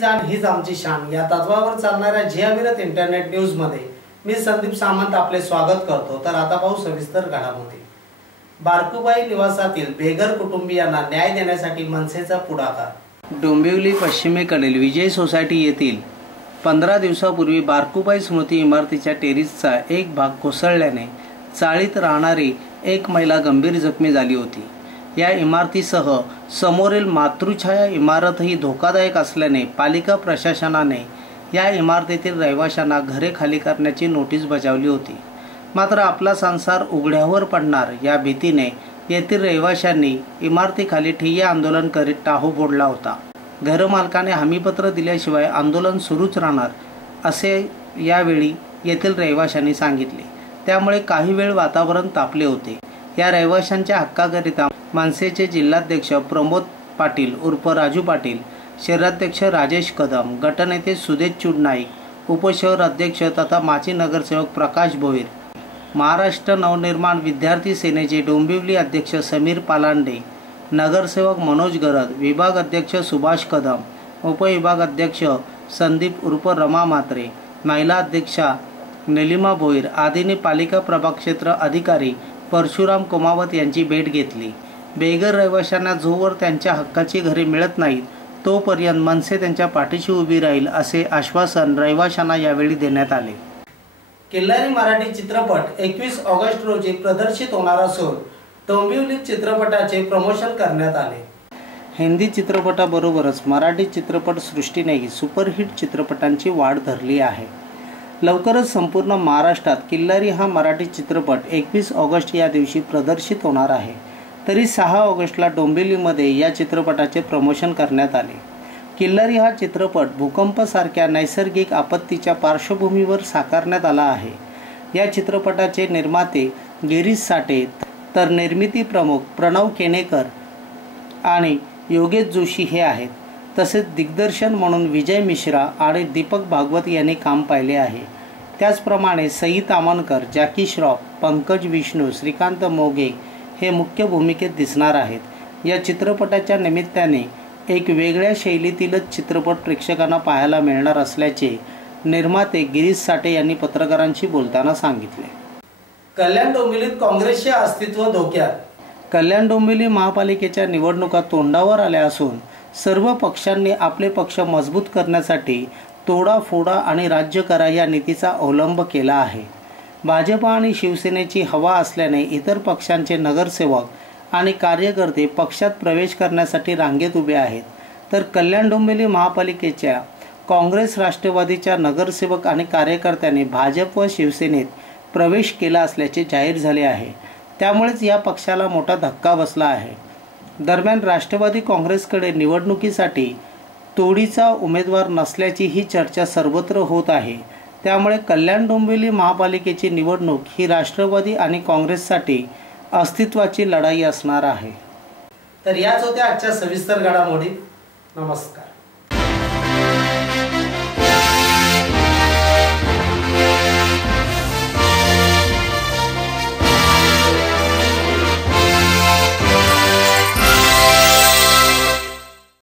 जाण हीच आमची शान या तत्वावर चालणाऱ्या झी अमिरात इंटरनेट न्यूज मध्ये मी संदीप सामंत आपले स्वागत करतो। तर आता पाहू सविस्तर घडामोडी। बारकुबाई निवासातील बेघर कुटुंबियांना न्याय देण्यासाठी मनसेचा पुढाकार। डोंबिवली पश्चिमेकडील विजय सोसायटी येथील 15 दिवसापूर्वी बारकुबाई स्मृती इमारतीच्या टेरेसचा एक भाग कोसळल्याने चाळीत राहणारी एक महिला गंभीर जखमी झाली होती। या इमारतीसह समोरील मातृछाया इमारतही धोकादायक असल्याने पालिका प्रशासनाने या इमारतीतील रहिवाशांना घरे खाली करण्याची नोटीस बजावली होती। मात्र आपला संसार उघड्यावर पडणार या भीतीने येथील रहिवाशांनी इमारतीखाली ठिय्या आंदोलन करीत टाहो फोडला होता। घरमालकाने हमीपत्र दिल्याशिवाय आंदोलन सुरूच राहणार असे यावेळी येथील रहिवाशांनी सांगितले। त्यामुळे काही वेळ वातावरण तापले होते। या रहिवाशांच्या हक्काकरिता मनसेचे जिल्हाध्यक्ष प्रमोद पाटील उर्फ राजू पाटील, शहराध्यक्ष राजेश कदम, गटनेते सुदेश चुडनाईक, उपशहर अध्यक्ष तथा माजी नगरसेवक प्रकाश भोईर, महाराष्ट्र नवनिर्माण विद्यार्थी सेनेचे डोंबिवली अध्यक्ष समीर पालांडे, नगरसेवक मनोज गरद, विभाग अध्यक्ष सुभाष कदम, उपविभाग अध्यक्ष संदीप उर्फ रमा मात्रे, महिला अध्यक्षा निलिमा भोईर आदींनी पालिका प्रभाग क्षेत्र अधिकारी परशुराम कुमावत यांची भेट घेतली। बेघर रहिवाशांना जोवर त्यांच्या हक्काची घरे मिळत नाहीत तोपर्यंत मनसे त्यांच्या पाठीशी उभी राहील असे आश्वासन रहिवाशांना यावेळी देण्यात आले। किल्लारी मराठी चित्रपट 21 ऑगस्ट रोजी प्रदर्शित होणार असून डोंबिवलीत चित्रपटाचे प्रमोशन करण्यात आले। हिंदी चित्रपटाबरोबरच मराठी चित्रपट सृष्टीनेही सुपरहिट चित्रपटांची वाढ धरली आहे। लवकरच संपूर्ण महाराष्ट्रात किल्लारी हा मराठी चित्रपट 21 ऑगस्ट या दिवशी प्रदर्शित होणार आहे। तरी 6 ऑगस्टला डोंबिवलीमध्ये या चित्रपटाचे प्रमोशन करण्यात आले। किल्लारी हा चित्रपट भूकंपासारख्या नैसर्गिक आपत्तीच्या पार्श्वभूमीवर साकारण्यात आला आहे। या चित्रपटाचे निर्माते गिरीश साठे तर निर्मिती प्रमुख प्रणव केनेकर आणि योगेश जोशी हे आहेत। तसेच दिग्दर्शन म्हणून विजय मिश्रा आणि दीपक भागवत यांनी काम पाहिले आहे। त्याचप्रमाणे सई तामणकर, जॅकी श्रॉफ, पंकज विष्णू, श्रीकांत मोगे हे मुख्य भूमिकेत दिसणार आहेत। या चित्रपटाच्या निमित्ताने एक वेगळ्या शैलीतीलच चित्रपट प्रेक्षकांना पाहायला मिळणार असल्याचे निर्माते गिरीश साठे यांनी पत्रकारांशी बोलताना सांगितले। कल्याण डोंबिवलीत काँग्रेसचे अस्तित्व धोक्यात। कल्याण डोंबिवली महापालिकेच्या निवडणुका तोंडावर आल्या असून सर्व पक्षांनी आपले पक्ष मजबूत करण्यासाठी तोडा फोडा आणि राज्य करा या नीतीचा अवलंब केला आहे। भाजपा आणि शिवसेनेची हवा असल्याने इतर पक्षांचे नगरसेवक आणि कार्यकर्ते पक्षात प्रवेश करण्यासाठी रांगेत उभे आहेत। तर कल्याण डोंबिवली महापालिकेच्या काँग्रेस राष्ट्रवादीच्या नगरसेवक आणि कार्यकर्त्यांनी भाजप व शिवसेनेत प्रवेश केला असल्याचे जाहीर झाले आहे। त्यामुळेच या पक्षाला मोठा धक्का बसला आहे। दरम्यान राष्ट्रवादी काँग्रेसकडे निवडणुकीसाठी तोडीचा उमेदवार नसल्याची ही चर्चा सर्वत्र होत आहे। त्यामुळे कल्याण डोंबिवली महापालिकेची निवडणूक ही राष्ट्रवादी आणि काँग्रेससाठी अस्तित्वाची लढाई असणार आहे। तर याच होत्या आजच्या सविस्तर घडामोडी। नमस्कार।